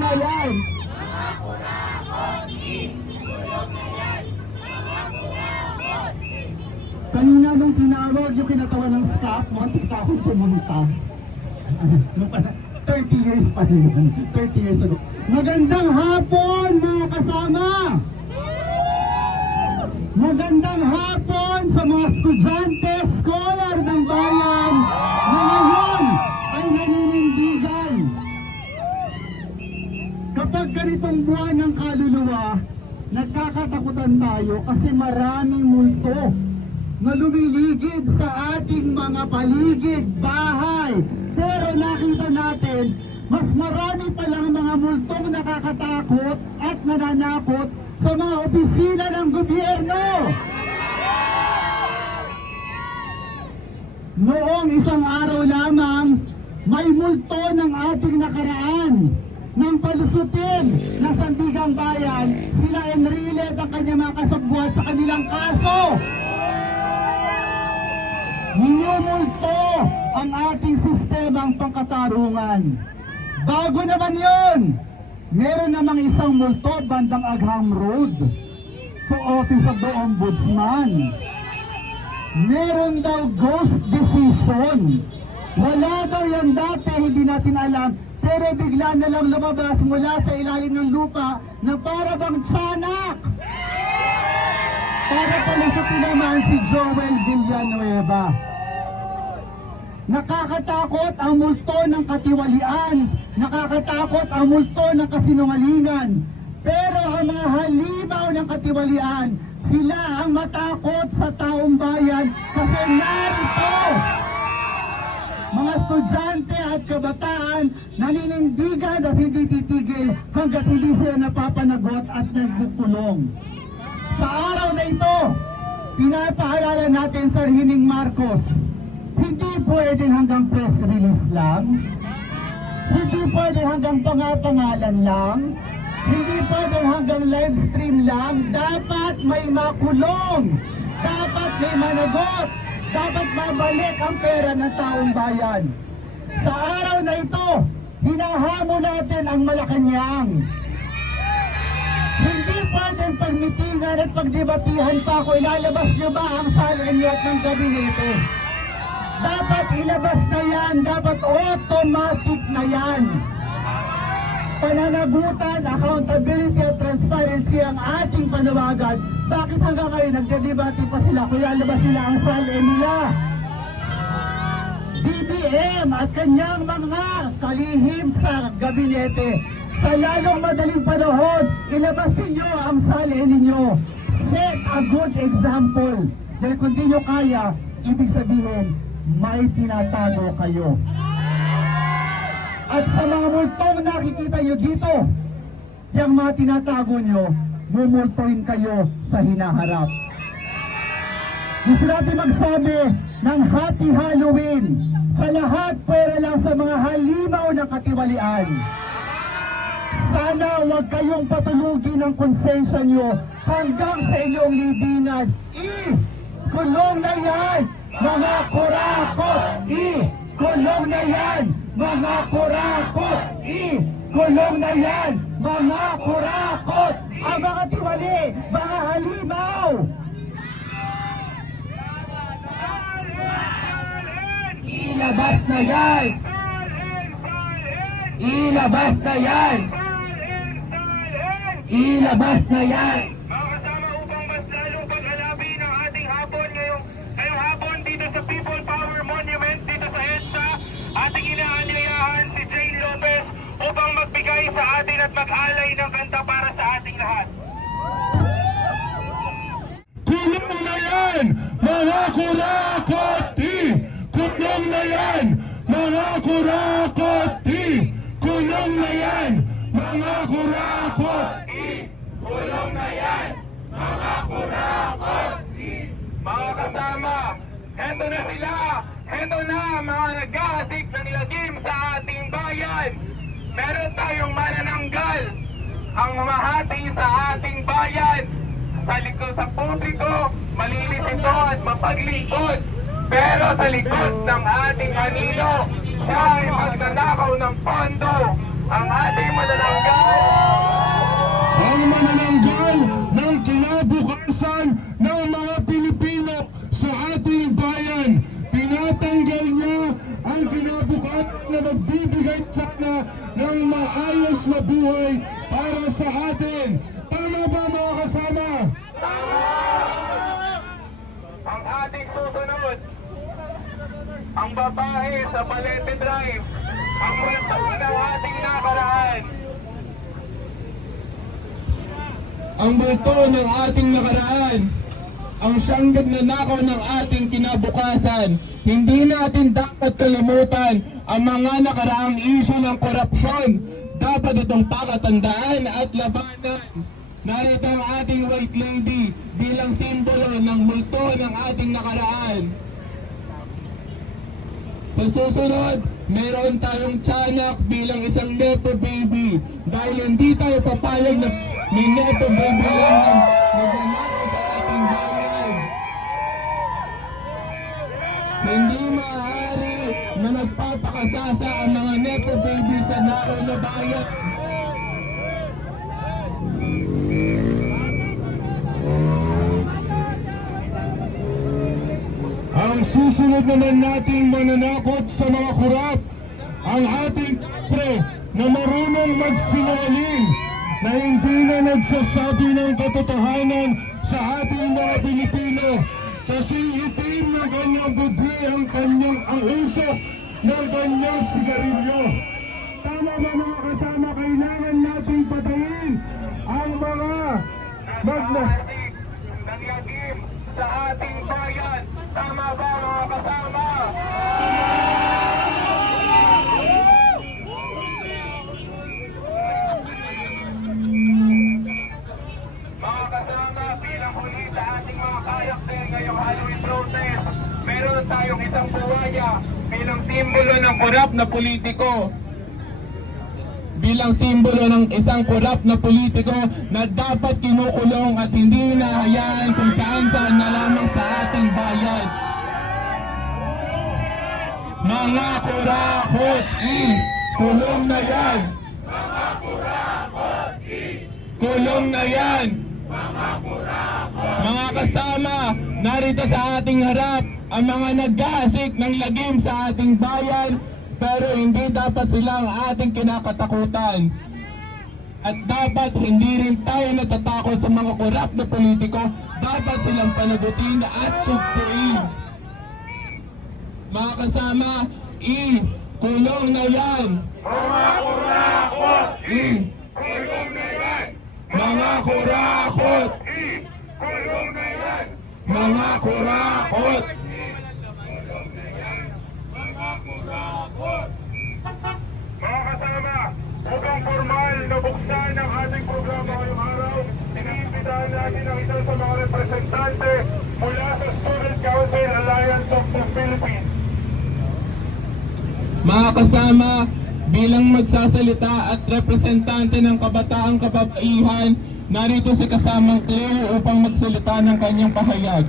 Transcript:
na yan. Kanina nung tinawag yung kinatawan ng staff, muntik na akong pumunta. 30 years pa rin yun. 30 years ago. Magandang hapon mga kasama! Magandang hapon sa mga estudyante, scholar ng bayan na ngayon ay naninindigan. Kapag ganitong buwan ng kaluluwa, nagkakatakutan tayo kasi maraming multo na lumiligid sa ating mga paligid, bahay. Pero nakita natin, mas marami palang mga multong nakakatakot at nananakot sa mga opisina ng gobyerno. Noong isang araw lamang, may multo ng ating nakaraan nang palusutin ng Sandigang Bayan sila Enrile at ang kanyang mga kasabwat sa kanilang kaso. Minumulto ang ating sistemang pangkatarungan. Bago naman yun, meron namang isang multo bandang Agham Road sa Office of the Ombudsman. Meron daw ghost decision. Wala daw yan dati, hindi natin alam, pero bigla na lang lumabas mula sa ilalim ng lupa na para bang tiyanak. Para palusutin naman si Joel Villanueva. Nakakatakot ang multo ng katiwalian. Nakakatakot ang multo ng kasinungalingan. Pero ang mga halimaw ng katiwalian, sila ang matakot sa taong bayan kasi narito mga estudyante at kabataan naninindigan at hindi titigil hanggat hindi sila napapanagot at nagkukulong. Sa araw na ito, pinapaalala natin sa Hining Marcos, hindi pwedeng hanggang press release lang, hindi pwedeng hanggang pangapangalan lang, hindi pwedeng hanggang live stream lang, dapat may makulong, dapat may managot, dapat mabalik ang pera ng taong bayan. Sa araw na ito, hinahamon natin ang Malacanang. Hindi pwedeng pagmitingan at pagdebatihan pa ako, ilalabas nyo ba ang salanyat ng gabinete? Dapat ilabas na yan, dapat automatic na yan. Pananagutan, accountability at transparency ang ating panawagan. Bakit hanggang ngayon nagdedebate pa sila kung ilalabas sila ang salin nila? BBM at kanyang mga kalihim sa gabinete, sa lalong madaling panahon, ilabas ninyo ang salin ninyo. Set a good example. Dahil kung di nyo kaya, ibig sabihin, may tinatago kayo. At sa mga multong nakikita nyo dito, yung mga tinatago nyo, mumultuhin kayo sa hinaharap. Gusto natin magsabi ng Happy Halloween sa lahat, pwera lang sa mga halimaw ng katiwalian. Sana huwag kayong patulugin ng konsensya nyo hanggang sa inyong libingan. Kulong na yan, mga kurakot! Kulong na yan, mga kurakot! Kulong na yan, mga kurakot! Ang mga tiwali, mga halimaw! Ilabas na yan! Ilabas na yan! Ilabas na yan! Mga kasama, upang mas lalong paghalabi ng ating hapon ngayong hapon dito sa People Power Monument dito sa EDSA, ating inaanyayahan si Jane Lopez upang magbigay sa atin at mag-alay ng kanta para sa ating lahat. Kulong na yan, mga kurakoti! Kulong na yan, mga kurakoti! Kulong na yan, mga kurakoti! Kulong na yan, mga kurakoti! Mga kasama, heto na sila! Heto na ang mga nag-aasik na nilagim sa ating bayan! Meron tayong manananggal ang mamahati sa ating bayan. Sa likod sa publiko, malinis ito at mapaglingkod. Pero sa likod ng ating anino, siya ay magnanakaw ng pondo. Ang ating manananggal maayos na buhay para sa atin. Tama ba mga kasama? Ang ating susunod, ang babae sa Palete Drive, ang multo ng ating nakaraan. Ang multo ng ating nakaraan, ang siyang nagnanakaw ng ating kinabukasan. Hindi natin dapat kalimutan ang mga nakaraang isyu ng korupsyon. Dapat itong pakatandaan at labanan. Narito ang ating White Lady bilang simbolo ng multo ng ating nakaraan. Sa susunod, meron tayong tiyanak bilang isang Nepo Baby dahil hindi tayo papayag na may Nepo Baby lang na nagnanakaw sa ating bayan. Hindi maaari na nagpapakasasa ang mga Nepo Baby sa nakaw na bayan. Ang susunod naman nating mananakot sa mga kurap, ang ating pre na marunong magsinungaling, na hindi na nagsasabi ng katotohanan sa ating mga Pilipino. Kasi itim na kanyang budwi ang usok ng kanyang sigarilyo. Tama ba mga kasama, kailangan nating patayin ang mga Nag-aasik ng lagim sa ating bayan. Tama ba mga kasama? Mga kasama, bilang huli sa ating mga karakter ngayong Halloween protest, meron tayong isang buwaya bilang simbolo ng korap na politiko. Bilang simbolo ng isang korap na politiko na dapat kinukulong at hindi hinahayaan kung saan-saan na lamang sa ating bayan. Mga kurakot, kulong na yan! Mga kurakot, kulong na yan! Mga kurakot, mga kasama, narito sa ating harap ang mga nag-aasik ng lagim sa ating bayan, pero hindi dapat sila ang ating kinakatakutan. At dapat hindi rin tayo natatakot sa mga korap na politiko. Dapat silang panagutin at sugpuin. Mga kasama, kulong na yan! Mga kurakot! Kulong na yan! Mga kurakot! Kulong na yan! Mga kurakot! Mga kasama, upang formal na buksan ang ating programa ngayong araw, iniimbitahan natin ang isa sa mga representante mula sa Student Council Alliance of the Philippines. Mga kasama, bilang magsasalita at representante ng kabataang kababaihan, narito si kasamang Claire upang magsalita ng kanyang pahayag.